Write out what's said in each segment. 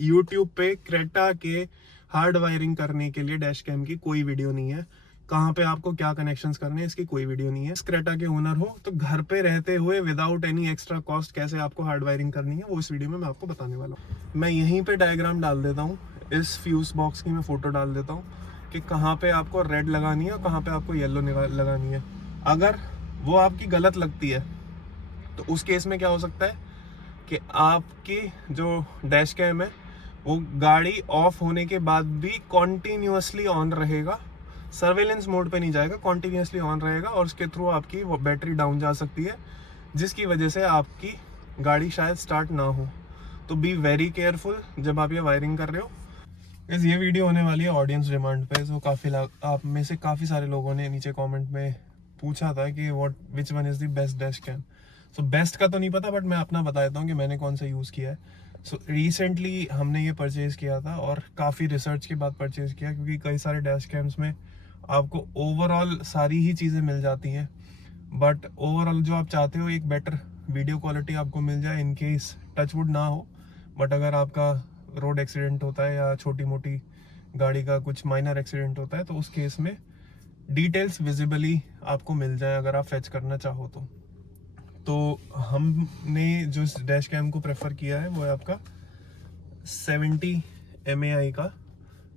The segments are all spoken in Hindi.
यूट्यूब पे क्रेटा के हार्ड वायरिंग करने के लिए डैश कैम की कोई वीडियो नहीं है। कहाँ पे आपको क्या कनेक्शंस करने हैं इसकी कोई वीडियो नहीं है। इस क्रेटा के ओनर हो तो घर पे रहते हुए विदाउट एनी एक्स्ट्रा कॉस्ट कैसे आपको हार्ड वायरिंग करनी है वो इस वीडियो में मैं आपको बताने वाला हूँ। मैं यहीं पे डायग्राम डाल देता हूँ, इस फ्यूज बॉक्स की मैं फोटो डाल देता हूँ कि कहाँ पे आपको रेड लगानी है और कहाँ पे आपको येलो लगानी है। अगर वो आपकी गलत लगती है तो उस केस में क्या हो सकता है कि आपकी जो डैश कैम है वो गाड़ी ऑफ होने के बाद भी कॉन्टिन्यूसली ऑन रहेगा, सर्वेलेंस मोड पे नहीं जाएगा, कॉन्टिन्यूसली ऑन रहेगा और उसके थ्रू आपकी वो बैटरी डाउन जा सकती है जिसकी वजह से आपकी गाड़ी शायद स्टार्ट ना हो। तो बी वेरी केयरफुल जब आप ये वायरिंग कर रहे हो। इस ये वीडियो होने वाली है ऑडियंस डिमांड पे। तो आप में से काफ़ी सारे लोगों ने नीचे कमेंट में पूछा था कि which one is the best dash cam. So best का तो नहीं पता बट मैं अपना बता देता हूँ कि मैंने कौन सा यूज़ किया है। सो रिसेंटली हमने ये परचेज़ किया था और काफ़ी रिसर्च के बाद परचेज़ किया, क्योंकि कई सारे डैश कैम्स में आपको ओवरऑल सारी ही चीज़ें मिल जाती हैं बट ओवरऑल जो आप चाहते हो एक बेटर वीडियो क्वालिटी आपको मिल जाए इन केस टचवुड ना हो, बट अगर आपका रोड एक्सीडेंट होता है या छोटी मोटी गाड़ी का कुछ माइनर एक्सीडेंट होता है तो उस केस में डिटेल्स विजिबली आपको मिल जाए अगर आप फेच करना चाहो तो हमने जो डैश कैम को प्रेफर किया है वो है आपका 70 mAi का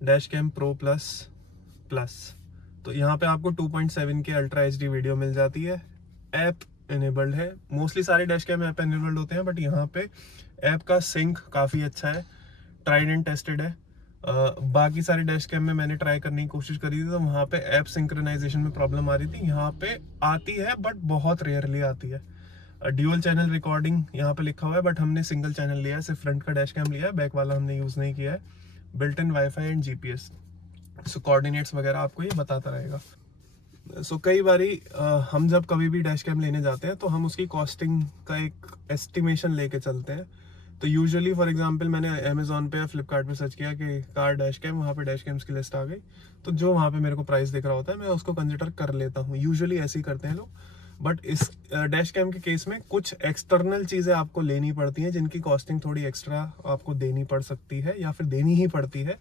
डैश कैम प्रो प्लस। तो यहाँ पे आपको 2.7 के अल्ट्रा HD वीडियो मिल जाती है, ऐप इनेबल्ड है। मोस्टली सारे डैश कैम ऐप इनेबल्ड होते हैं बट यहाँ पे ऐप का सिंक काफ़ी अच्छा है, ट्राइड एंड टेस्टेड है। बाकी सारे डैश कैम में मैंने ट्राई करने की कोशिश करी थी तो वहाँ पे ऐप सिंक्रोनाइजेशन में प्रॉब्लम आ रही थी। यहाँ पे आती है बट बहुत रेयरली आती है। ड्यूअल चैनल रिकॉर्डिंग यहाँ पे लिखा हुआ है बट हमने सिंगल चैनल लिया है, सिर्फ फ्रंट का डैश कैम लिया है, बैक वाला हमने यूज़ नहीं किया है। Built in wifi and GPS, so coordinates वगैरह आपको ये बताता रहेगा। सो कई बारी हम जब कभी भी डैश कैम लेने जाते हैं तो हम उसकी कॉस्टिंग का एक एस्टिमेशन लेके चलते हैं। तो यूजुअली फॉर एग्जांपल मैंने अमेजोन पे या फ्लिपकार्ट पे सर्च किया कि कार डैश कैम, वहाँ पे डैश कैम्स की लिस्ट आ गई, तो जो वहाँ पे मेरे को प्राइस दिख रहा होता है मैं उसको कंसिडर कर लेता हूँ। यूजुअली ऐसे ही करते हैं लोग, बट इस डैश कैम के केस में कुछ एक्सटर्नल चीज़ें आपको लेनी पड़ती हैं जिनकी कॉस्टिंग थोड़ी एक्स्ट्रा आपको देनी पड़ सकती है या फिर देनी ही पड़ती है।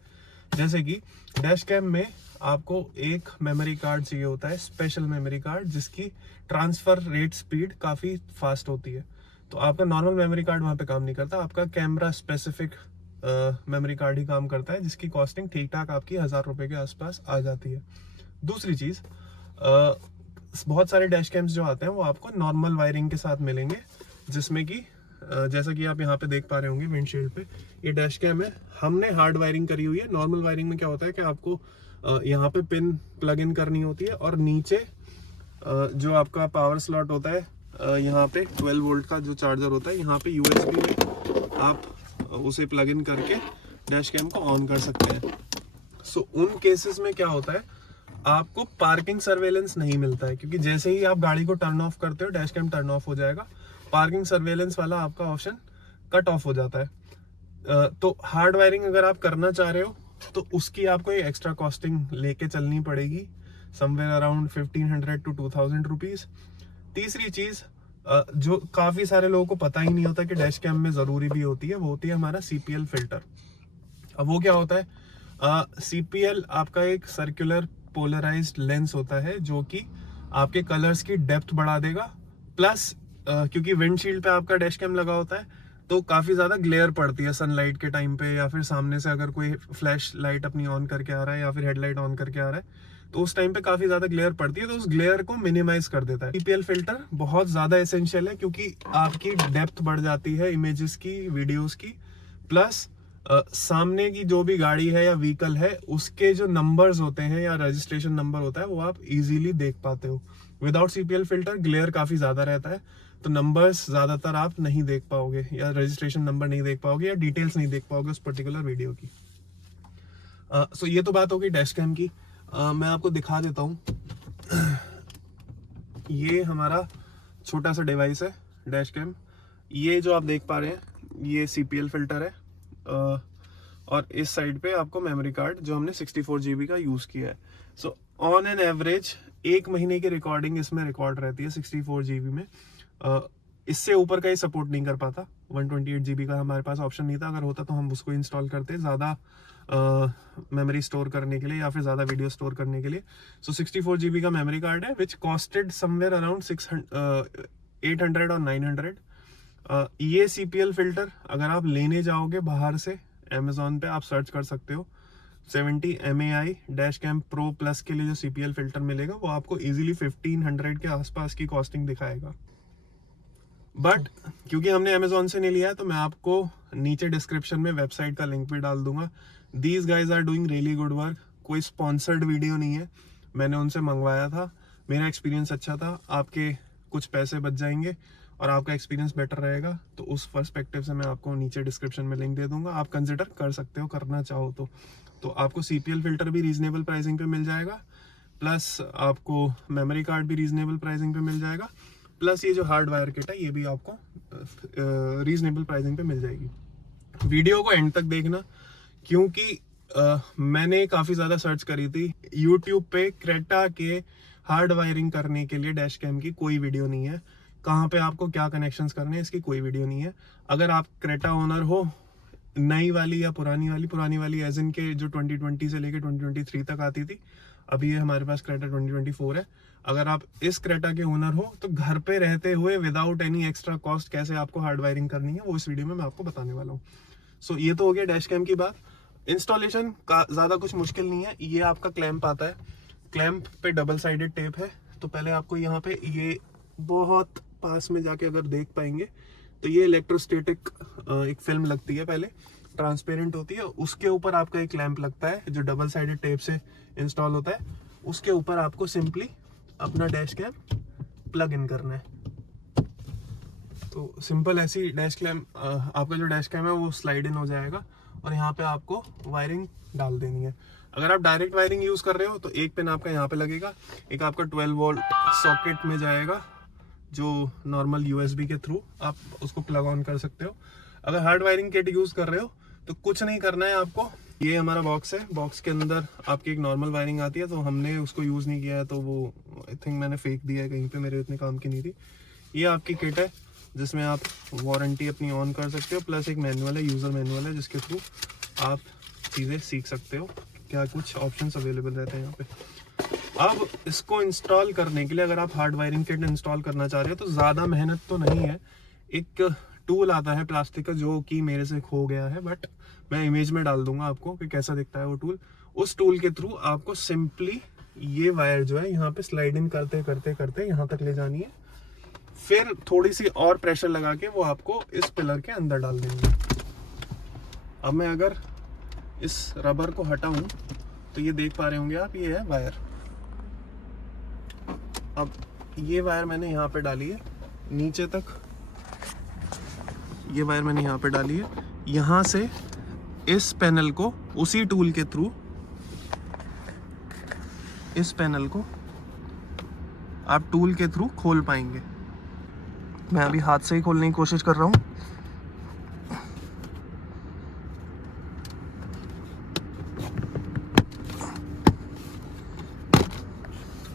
जैसे कि डैश कैम में आपको एक मेमोरी कार्ड चाहिए होता है, स्पेशल मेमोरी कार्ड जिसकी ट्रांसफर रेट स्पीड काफ़ी फास्ट होती है। तो आपका नॉर्मल मेमोरी कार्ड वहाँ पे काम नहीं करता, आपका कैमरा स्पेसिफिक मेमोरी कार्ड ही काम करता है जिसकी कॉस्टिंग ठीक ठाक आपकी 1000 रुपये के आसपास आ जाती है। दूसरी चीज़, बहुत सारे डैश कैम्स जो आते हैं वो आपको नॉर्मल वायरिंग के साथ मिलेंगे, जिसमें कि जैसा कि आप यहाँ पे देख पा रहे होंगे विंडशील्ड पे ये डैश कैम है, हमने हार्ड वायरिंग करी हुई है। नॉर्मल वायरिंग में क्या होता है कि आपको यहाँ पे पिन प्लग इन करनी होती है और नीचे जो आपका पावर स्लॉट होता है यहाँ पे 12 वोल्ट का जो चार्जर होता है, यहाँ पे USB में आप उसे प्लग इन करके डैश कैम को ऑन कर सकते हैं। सो उन केसेस में क्या होता है आपको पार्किंग सर्वेलेंस नहीं मिलता है, क्योंकि जैसे ही आप गाड़ी को टर्न ऑफ करते हो डैश कैम टर्न ऑफ हो जाएगा, पार्किंग सर्वेलेंस वाला आपका ऑप्शन कट ऑफ हो जाता है। तो हार्ड वायरिंग अगर आप करना चाह रहे हो तो उसकी आपको एक एक्स्ट्रा कॉस्टिंग लेके चलनी पड़ेगी, समवेयर अराउंड 1500 to 2000 रुपीज़। तीसरी चीज़ जो काफ़ी सारे लोगों को पता ही नहीं होता कि डैश कैम में ज़रूरी भी होती है, वो होती है हमारा CPL फिल्टर। अब वो क्या होता है, CPL आपका एक सर्कुलर पोलराइज्ड लेंस होता है जो कि आपके कलर्स की डेप्थ बढ़ा देगा, प्लस क्योंकि विंडशील्ड पे आपका डैश कैम लगा होता है तो काफ़ी ज़्यादा ग्लेयर पड़ती है सनलाइट के टाइम पे, या फिर सामने से अगर कोई फ्लैश लाइट अपनी ऑन करके आ रहा है या फिर हेडलाइट ऑन करके आ रहा है तो उस टाइम पे काफ़ी ज़्यादा ग्लेयर पड़ती है, तो उस ग्लेयर को मिनिमाइज कर देता है। CPL फिल्टर बहुत ज़्यादा एसेंशियल है क्योंकि आपकी डेप्थ बढ़ जाती है इमेजेस की, वीडियोज़ की, प्लस सामने की जो भी गाड़ी है या व्हीकल है उसके जो नंबर्स होते हैं या रजिस्ट्रेशन नंबर होता है वो आप इजीली देख पाते हो। विदाउट CPL फिल्टर ग्लेयर काफ़ी ज़्यादा रहता है तो नंबर्स ज़्यादातर आप नहीं देख पाओगे या रजिस्ट्रेशन नंबर नहीं देख पाओगे या डिटेल्स नहीं देख पाओगे उस पर्टिकुलर वीडियो की। सो ये तो बात हो गई डैश कैम की। मैं आपको दिखा देता हूँ, ये हमारा छोटा सा डिवाइस है डैश कैम। ये जो आप देख पा रहे हैं ये CPL फिल्टर है और इस साइड पे आपको मेमोरी कार्ड जो हमने 64 GB का यूज़ किया है। सो ऑन एन एवरेज 1 महीने की रिकॉर्डिंग इसमें रिकॉर्ड रहती है 64 GB में। इससे ऊपर का ही सपोर्ट नहीं कर पाता, 128 GB का हमारे पास ऑप्शन नहीं था, अगर होता तो हम उसको इंस्टॉल करते ज़्यादा मेमोरी स्टोर करने के लिए या फिर ज़्यादा वीडियो स्टोर करने के लिए। सो 64 GB का मेमोरी कार्ड है विच कॉस्टेड समवेयर अराउंड 800 और 900। ये CPL फिल्टर अगर आप लेने जाओगे बाहर से अमेजोन पे आप सर्च कर सकते हो, 70 MAI dash cam pro plus के लिए जो CPL फिल्टर मिलेगा वो आपको इजीली 1500 के आसपास की कॉस्टिंग दिखाएगा। बट क्योंकि हमने अमेजोन से नहीं लिया है तो मैं आपको नीचे डिस्क्रिप्शन में वेबसाइट का लिंक भी डाल दूंगा। These guys are doing really good work. कोई स्पॉन्सर्ड वीडियो नहीं है, मैंने उनसे मंगवाया था, मेरा एक्सपीरियंस अच्छा था, आपके कुछ पैसे बच जाएंगे और आपका एक्सपीरियंस बेटर रहेगा। तो उस पर्सपेक्टिव से मैं आपको नीचे डिस्क्रिप्शन में लिंक दे दूंगा, आप कंसिडर कर सकते हो करना चाहो तो आपको CPL फिल्टर भी रीजनेबल प्राइसिंग पे मिल जाएगा, प्लस आपको मेमोरी कार्ड भी रीजनेबल प्राइसिंग पे मिल जाएगा, प्लस ये जो हार्ड वायर किट है ये भी आपको रीजनेबल प्राइसिंग पे मिल जाएगी। वीडियो को एंड तक देखना क्योंकि मैंने काफ़ी ज़्यादा सर्च करी थी यूट्यूब पे, क्रेटा के हार्ड वायरिंग करने के लिए डैश कैम की कोई वीडियो नहीं है, कहाँ पे आपको क्या कनेक्शंस करने हैं इसकी कोई वीडियो नहीं है। अगर आप क्रेटा ओनर हो, नई वाली या पुरानी वाली एज इन के जो 2020 से लेके 2023 तक आती थी, अभी ये हमारे पास क्रेटा 2024 है, अगर आप इस क्रेटा के ओनर हो तो घर पे रहते हुए विदाउट एनी एक्स्ट्रा कॉस्ट कैसे आपको हार्ड वायरिंग करनी है वो इस वीडियो में मैं आपको बताने वाला हूँ। सो ये तो हो गया डैश कैम की बात। इंस्टॉलेशन का ज़्यादा कुछ मुश्किल नहीं है, ये आपका क्लैंप आता है, क्लैंप पे डबल साइडेड टेप है। तो पहले आपको यहाँ पे ये बहुत पास में जाके अगर देख पाएंगे तो ये इलेक्ट्रोस्टैटिक एक फिल्म लगती है, पहले ट्रांसपेरेंट होती है, उसके ऊपर आपका एक क्लैंप लगता है जो डबल साइडेड टेप से इंस्टॉल होता है। उसके ऊपर आपको सिंपली अपना डैश कैम प्लग इन करना है। तो सिंपल ऐसी डैश कैम आपका जो डैश कैम है वो स्लाइड इन हो जाएगा और यहाँ पे आपको वायरिंग डाल देनी है। अगर आप डायरेक्ट वायरिंग यूज़ कर रहे हो तो एक पिन आपका यहाँ पे लगेगा, एक आपका 12 वोल्ट सॉकेट में जाएगा जो नॉर्मल USB के थ्रू आप उसको प्लग ऑन कर सकते हो। अगर हार्ड वायरिंग किट यूज़ कर रहे हो तो कुछ नहीं करना है आपको, ये हमारा बॉक्स है, बॉक्स के अंदर आपकी एक नॉर्मल वायरिंग आती है, तो हमने उसको यूज़ नहीं किया है तो वो आई थिंक मैंने फेंक दिया है कहीं पे, मेरे इतने काम की नहीं थी। ये आपकी किट है जिसमें आप वारंटी अपनी ऑन कर सकते हो, प्लस एक मैनुअल है, यूज़र मैनुअल है जिसके थ्रू आप चीज़ें सीख सकते हो, क्या कुछ ऑप्शंस अवेलेबल रहते हैं यहाँ पे। अब इसको इंस्टॉल करने के लिए अगर आप हार्ड वायरिंग किट इंस्टॉल करना चाह रहे हो तो ज़्यादा मेहनत तो नहीं है। एक टूल आता है प्लास्टिक का जो कि मेरे से खो गया है, बट मैं इमेज में डाल दूंगा आपको कि कैसा दिखता है वो टूल। उस टूल के थ्रू आपको सिंपली ये वायर जो है यहाँ पे स्लाइड इन करते करते करते यहाँ तक ले जानी है, फिर थोड़ी सी और प्रेशर लगा के वो आपको इस पिलर के अंदर डाल देंगे। अब मैं अगर इस रबर को हटाऊं तो ये देख पा रहे होंगे आप, ये है वायर। अब ये वायर मैंने यहाँ पे डाली है नीचे तक, ये वायर मैंने यहाँ पे डाली है, यहाँ से इस पैनल को उसी टूल के थ्रू इस पैनल को आप टूल के थ्रू खोल पाएंगे। मैं अभी हाथ से ही खोलने की कोशिश कर रहा हूँ।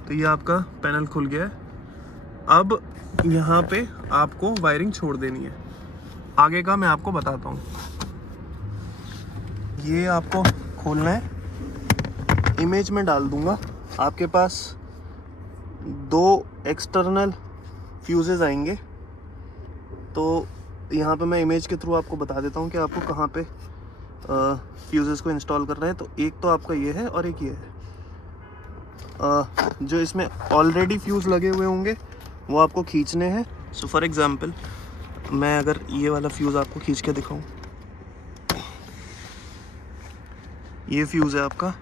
तो ये आपका पैनल खुल गया है। अब यहाँ पे आपको वायरिंग छोड़ देनी है, आगे का मैं आपको बताता हूँ। ये आपको खोलना है, इमेज में डाल दूंगा, आपके पास 2 एक्सटर्नल फ्यूजेस आएंगे। तो यहाँ पे मैं इमेज के थ्रू आपको बता देता हूँ कि आपको कहाँ पे फ्यूजेस को इंस्टॉल करना है। तो एक तो आपका ये है और एक ये है। जो इसमें ऑलरेडी फ्यूज़ लगे हुए होंगे वो आपको खींचने हैं। सो फॉर एग्जांपल मैं अगर ये वाला फ्यूज़ आपको खींच के दिखाऊं, ये फ्यूज़ है आपका।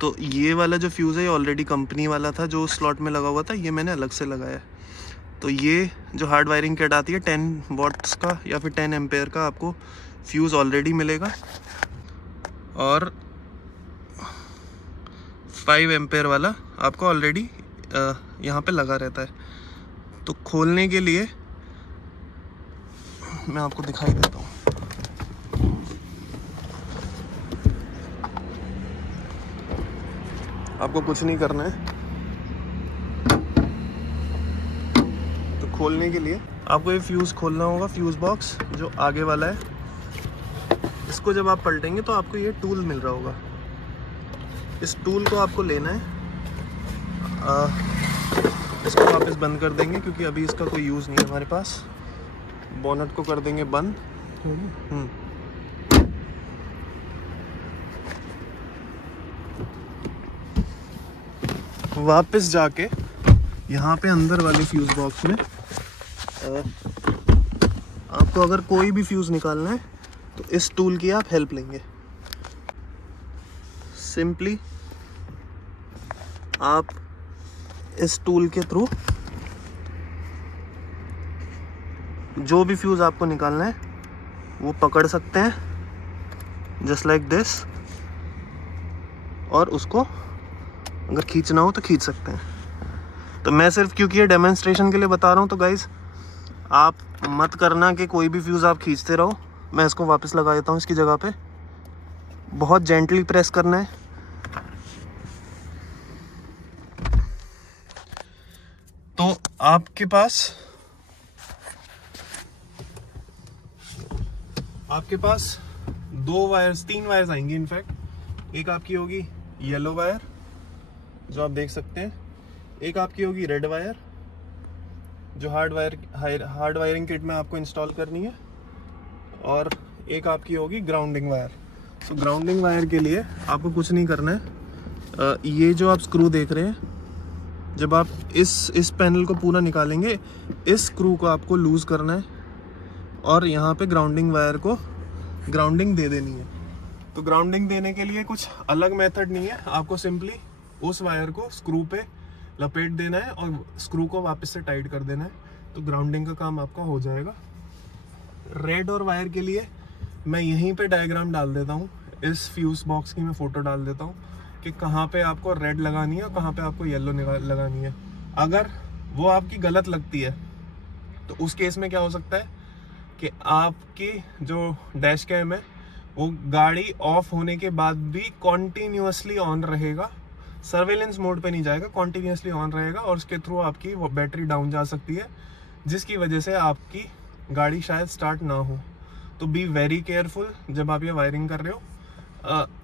तो ये वाला जो फ्यूज़ है ये ऑलरेडी कंपनी वाला था जो स्लॉट में लगा हुआ था, ये मैंने अलग से लगाया। तो ये जो हार्ड वायरिंग किट आती है 10 वॉट्स का या फिर 10 एम्पेयर का आपको फ्यूज़ ऑलरेडी मिलेगा और 5 एम्पेयर वाला आपको ऑलरेडी यहाँ पे लगा रहता है। तो खोलने के लिए मैं आपको दिखाई देता हूँ। आपको कुछ नहीं करना है, तो खोलने के लिए आपको ये फ्यूज़ खोलना होगा, फ्यूज़ बॉक्स जो आगे वाला है। इसको जब आप पलटेंगे तो आपको ये टूल मिल रहा होगा, इस टूल को आपको लेना है। इसको वापस बंद कर देंगे क्योंकि अभी इसका कोई यूज़ नहीं है हमारे पास। बोनट को कर देंगे बंद। वापस जाके यहाँ पे अंदर वाले फ्यूज़ बॉक्स में आपको अगर कोई भी फ्यूज़ निकालना है तो इस टूल की आप हेल्प लेंगे। सिंपली आप इस टूल के थ्रू जो भी फ्यूज़ आपको निकालना है वो पकड़ सकते हैं जस्ट लाइक दिस, और उसको अगर खींचना हो तो खींच सकते हैं। तो मैं सिर्फ क्योंकि ये डेमोन्स्ट्रेशन के लिए बता रहा हूँ, तो गाइज आप मत करना कि कोई भी फ्यूज़ आप खींचते रहो। मैं इसको वापस लगा देता हूँ इसकी जगह पे। बहुत जेंटली प्रेस करना है। तो आपके पास 3 वायर्स आएंगी इनफैक्ट। एक आपकी होगी येलो वायर जो आप देख सकते हैं, एक आपकी होगी रेड वायर जो हार्ड वायरिंग किट में आपको इंस्टॉल करनी है, और एक आपकी होगी ग्राउंडिंग वायर। तो ग्राउंडिंग वायर के लिए आपको कुछ नहीं करना है। ये जो आप स्क्रू देख रहे हैं, जब आप इस पैनल को पूरा निकालेंगे, इस स्क्रू को आपको लूज़ करना है और यहाँ पे ग्राउंडिंग वायर को ग्राउंडिंग दे देनी है। तो ग्राउंडिंग देने के लिए कुछ अलग मेथड नहीं है, आपको सिंपली उस वायर को स्क्रू पे लपेट देना है और स्क्रू को वापस से टाइट कर देना है, तो ग्राउंडिंग का काम आपका हो जाएगा। रेड और वायर के लिए मैं यहीं पे डायग्राम डाल देता हूँ, इस फ्यूज़ बॉक्स की मैं फ़ोटो डाल देता हूँ कि कहाँ पे आपको रेड लगानी है और कहाँ पे आपको येलो लगानी है। अगर वो आपकी गलत लगती है तो उस केस में क्या हो सकता है कि आपकी जो डैश कैम है वो गाड़ी ऑफ होने के बाद भी कॉन्टीन्यूसली ऑन रहेगा, सर्वेलेंस मोड पे नहीं जाएगा, कॉन्टीन्यूसली ऑन रहेगा, और उसके थ्रू आपकी वो बैटरी डाउन जा सकती है, जिसकी वजह से आपकी गाड़ी शायद स्टार्ट ना हो। तो बी वेरी केयरफुल जब आप ये वायरिंग कर रहे हो।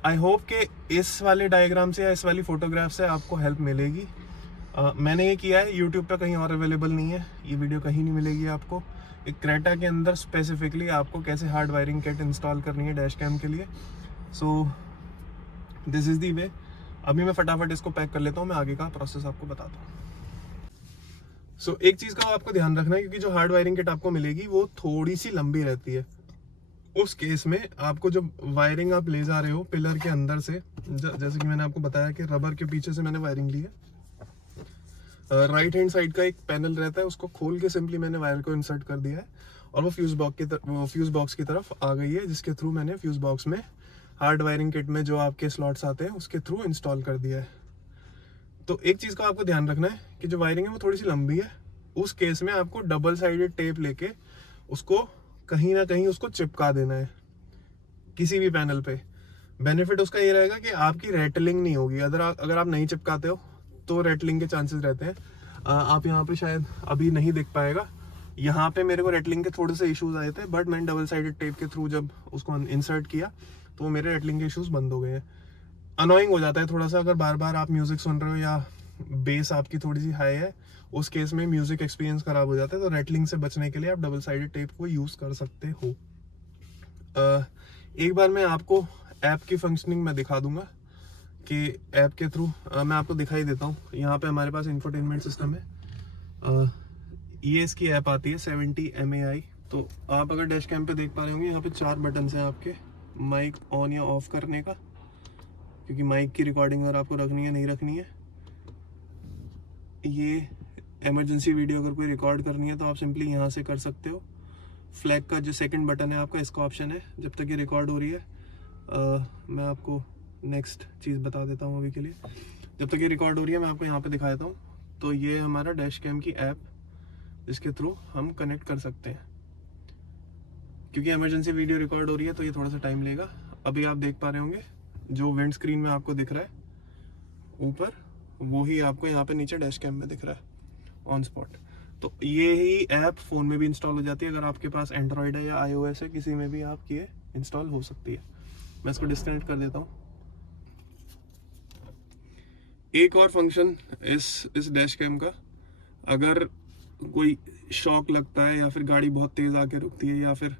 आई होप कि इस वाले डायग्राम से या इस वाली फ़ोटोग्राफ से आपको हेल्प मिलेगी। मैंने ये किया है, यूट्यूब पे कहीं और अवेलेबल नहीं है, ये वीडियो कहीं नहीं मिलेगी आपको। एक क्रेटा के अंदर स्पेसिफिकली आपको कैसे हार्ड वायरिंग किट इंस्टॉल करनी है डैश कैम के लिए। सो दिस इज़ दी वे। अभी मैं फटाफट इसको पैक कर लेता हूँ, मैं आगे का प्रोसेस आपको बताता हूँ। सो एक चीज़ का आपको ध्यान रखना है, क्योंकि जो हार्ड वायरिंग किट आपको मिलेगी वो थोड़ी सी लंबी रहती है। उस केस में आपको जो वायरिंग आप ले जा रहे हो पिलर के अंदर से, जैसे कि मैंने आपको बताया कि रबर के पीछे से मैंने वायरिंग ली है, राइट हैंड साइड का एक पैनल रहता है, उसको खोल के सिंपली मैंने वायर को इंसर्ट कर दिया है और वो फ्यूज़ बॉक्स की तरफ आ गई है, जिसके थ्रू मैंने फ्यूज़ बॉक्स में हार्ड वायरिंग किट में जो आपके स्लॉट्स आते हैं उसके थ्रू इंस्टॉल कर दिया है। तो एक चीज़ का आपको ध्यान रखना है कि जो वायरिंग है वो थोड़ी सी लंबी है। उस केस में आपको डबल साइडेड टेप लेके उसको कहीं ना कहीं उसको चिपका देना है किसी भी पैनल पे। बेनिफिट उसका ये रहेगा कि आपकी रेटलिंग नहीं होगी। अगर आप नहीं चिपकाते हो तो रेटलिंग के चांसेस रहते हैं। आप यहाँ पे शायद अभी नहीं दिख पाएगा, यहाँ पे मेरे को रेटलिंग के थोड़े से इश्यूज आए थे, बट मैंने डबल साइडेड टेप के थ्रू जब उसको इंसर्ट किया तो मेरे रेटलिंग के इश्यूज बंद हो गए हैं। अनोइंग हो जाता है थोड़ा सा अगर बार बार आप म्यूजिक सुन रहे हो या बेस आपकी थोड़ी सी हाई है, उस केस में म्यूजिक एक्सपीरियंस खराब हो जाता है। तो रेटलिंग से बचने के लिए आप डबल साइडेड टेप को यूज़ कर सकते हो। एक बार मैं आपको ऐप की फंक्शनिंग में दिखा दूंगा कि ऐप के थ्रू मैं आपको दिखाई देता हूँ। यहाँ पे हमारे पास इंफोटेनमेंट सिस्टम है, ये इसकी ऐप आती है 70 MAI। तो आप अगर डैश कैम पे देख पा रहे होंगे, यहाँ पे 4 बटन हैं आपके माइक ऑन या ऑफ करने का, क्योंकि माइक की रिकॉर्डिंग अगर आपको रखनी है नहीं रखनी है। ये इमरजेंसी वीडियो अगर कोई रिकॉर्ड करनी है तो आप सिंपली यहाँ से कर सकते हो। फ्लैग का जो सेकंड बटन है आपका, इसका ऑप्शन है जब तक ये रिकॉर्ड हो रही है। मैं आपको नेक्स्ट चीज़ बता देता हूँ अभी के लिए। जब तक ये रिकॉर्ड हो रही है मैं आपको यहाँ पे दिखा देता हूँ। तो ये हमारा डैश कैम की ऐप, जिसके थ्रू हम कनेक्ट कर सकते हैं। क्योंकि इमरजेंसी वीडियो रिकॉर्ड हो रही है तो ये थोड़ा सा टाइम लेगा। अभी आप देख पा रहे होंगे जो विंड स्क्रीन में आपको दिख रहा है ऊपर, वो ही आपको यहाँ पे नीचे डैश कैम में दिख रहा है ऑन स्पॉट। तो ये ही ऐप फ़ोन में भी इंस्टॉल हो जाती है। अगर आपके पास एंड्रॉयड है या iOS है, किसी में भी आप ये इंस्टॉल हो सकती है। मैं इसको डिस्कनेक्ट कर देता हूँ। एक और फंक्शन इस डैश कैम का, अगर कोई शॉक लगता है या फिर गाड़ी बहुत तेज़ आके रुकती है या फिर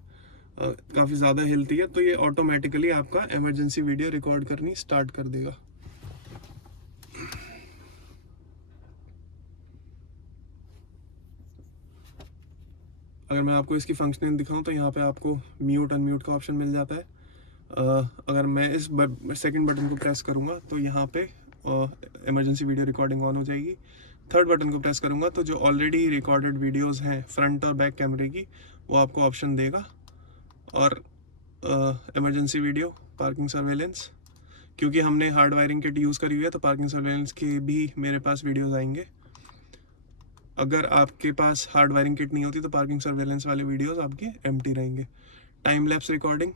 काफ़ी ज़्यादा हिलती है, तो ये ऑटोमेटिकली आपका इमरजेंसी वीडियो रिकॉर्ड करनी स्टार्ट कर देगा। अगर मैं आपको इसकी फंक्शनिंग दिखाऊं तो यहाँ पे आपको म्यूट अनम्यूट का ऑप्शन मिल जाता है। अगर मैं इस सेकंड बटन को प्रेस करूँगा तो यहाँ पे इमरजेंसी वीडियो रिकॉर्डिंग ऑन हो जाएगी। थर्ड बटन को प्रेस करूँगा तो जो ऑलरेडी रिकॉर्डेड वीडियोस हैं फ्रंट और बैक कैमरे की, वो आपको ऑप्शन देगा। और इमरजेंसी वीडियो, पार्किंग सर्वेलेंस, क्योंकि हमने हार्ड वायरिंग किट यूज़ करी हुई है तो पार्किंग सर्वेलेंस के भी मेरे पास वीडियोज़ आएंगे। अगर आपके पास हार्ड वायरिंग किट नहीं होती तो पार्किंग सर्वेलेंस वाले वीडियोस आपके एम्प्टी रहेंगे। Time lapse recording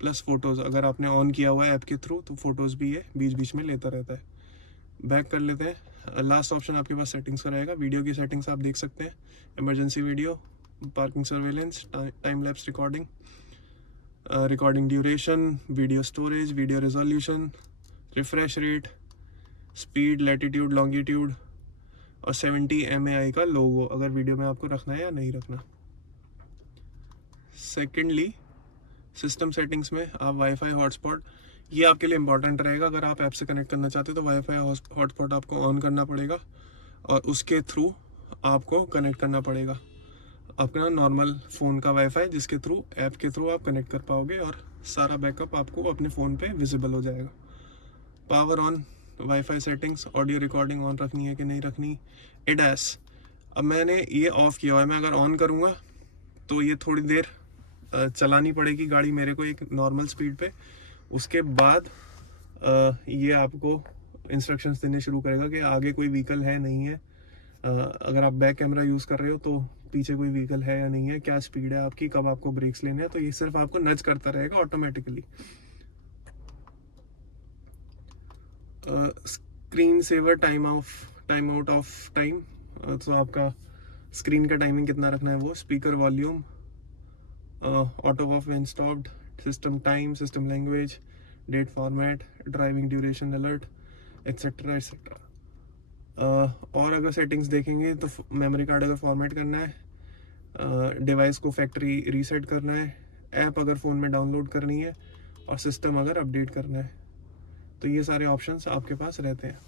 plus photos, अगर आपने ऑन किया हुआ है ऐप के थ्रू तो फोटोज़ भी ये बीच बीच में लेता रहता है। बैक कर लेते हैं। लास्ट ऑप्शन आपके पास सेटिंग्स का रहेगा। वीडियो की सेटिंग्स आप देख सकते हैं, emergency video, parking surveillance, time lapse recording, recording duration, video storage, video resolution, refresh rate, speed, latitude, longitude और 70 mAi का लोगो, अगर वीडियो में आपको रखना है या नहीं रखना। सेकेंडली, सिस्टम सेटिंग्स में आप वाईफाई हॉटस्पॉट, ये आपके लिए इंपॉर्टेंट रहेगा। अगर आप ऐप से कनेक्ट करना चाहते हो तो वाईफाई हॉटस्पॉट आपको ऑन करना पड़ेगा और उसके थ्रू आपको कनेक्ट करना पड़ेगा अपना नॉर्मल फ़ोन का वाईफाई, जिसके थ्रू ऐप के थ्रू आप कनेक्ट कर पाओगे और सारा बैकअप आपको अपने फ़ोन पे विजिबल हो जाएगा। Power on, wifi settings, audio recording on रखनी है कि नहीं रखनी। ADAS, अब मैंने ये ऑफ़ किया हुआ है, मैं अगर ऑन करूँगा तो ये थोड़ी देर चलानी पड़ेगी गाड़ी मेरे को एक नॉर्मल स्पीड पे। उसके बाद ये आपको इंस्ट्रक्शंस देने शुरू करेगा कि आगे कोई व्हीकल है नहीं है। अगर आप बैक कैमरा यूज़ कर रहे हो तो पीछे कोई व्हीकल है या नहीं है, क्या स्पीड है आपकी, कब आपको ब्रेक्स लेने हैं, तो ये सिर्फ आपको नज करता रहेगा automatically. Screen saver, time out of time, तो आपका स्क्रीन का टाइमिंग कितना रखना है वो। Speaker volume, auto off when stopped, system time, system language, date format, driving duration alert, etcetera etcetera. और अगर सेटिंग्स देखेंगे तो मेमोरी कार्ड अगर फॉर्मेट करना है, डिवाइस को फैक्ट्री रीसेट करना है, ऐप अगर फ़ोन में डाउनलोड करनी है और सिस्टम अगर अपडेट करना है, तो ये सारे ऑप्शंस आपके पास रहते हैं।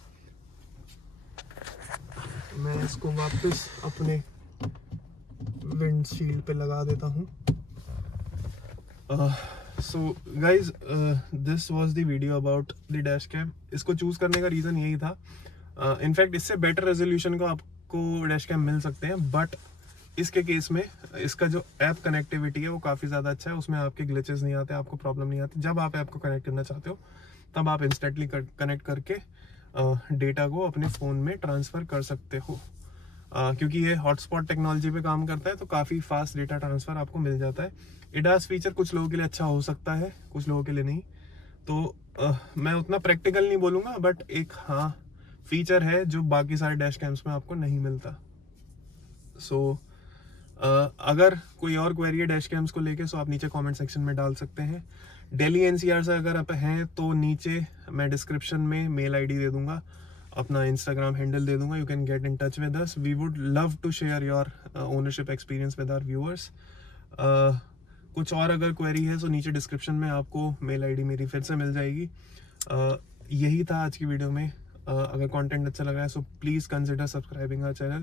मैं इसको वापस अपने विंडशील्ड पे लगा देता हूँ। So guys, this was the video about the dash cam. इसको चूज़ करने का रीज़न यही था। इनफैक्ट इससे बेटर रेजोल्यूशन को आपको डैश कैम मिल सकते हैं, बट इसके केस में इसका जो ऐप कनेक्टिविटी है वो काफ़ी ज़्यादा अच्छा है। उसमें आपके ग्लिचेस नहीं आते, आपको प्रॉब्लम नहीं आती। जब आप ऐप को कनेक्ट करना चाहते हो तब आप इंस्टेंटली कनेक्ट करके डेटा को अपने फ़ोन में ट्रांसफ़र कर सकते हो। क्योंकि ये हॉटस्पॉट टेक्नोलॉजी पे काम करता है तो काफ़ी फास्ट डेटा ट्रांसफ़र आपको मिल जाता है। ADAS फीचर कुछ लोगों के लिए अच्छा हो सकता है, कुछ लोगों के लिए नहीं। तो मैं उतना प्रैक्टिकल नहीं बोलूँगा, बट एक हाँ फीचर है जो बाकी सारे डैश कैम्स में आपको नहीं मिलता। सो अगर कोई और क्वेरी है डैश कैम्स को लेके सो आप नीचे कमेंट सेक्शन में डाल सकते हैं। दिल्ली NCR से अगर आप हैं तो नीचे मैं डिस्क्रिप्शन में मेल ID दे दूंगा, अपना इंस्टाग्राम हैंडल दे दूंगा। You can get in touch with us. We would love to share your ownership experience with our viewers. कुछ और अगर क्वेरी है तो नीचे डिस्क्रिप्शन में आपको मेल ID मेरी फिर से मिल जाएगी। यही था आज की वीडियो में। अगर कंटेंट अच्छा लगा है so please consider subscribing our channel.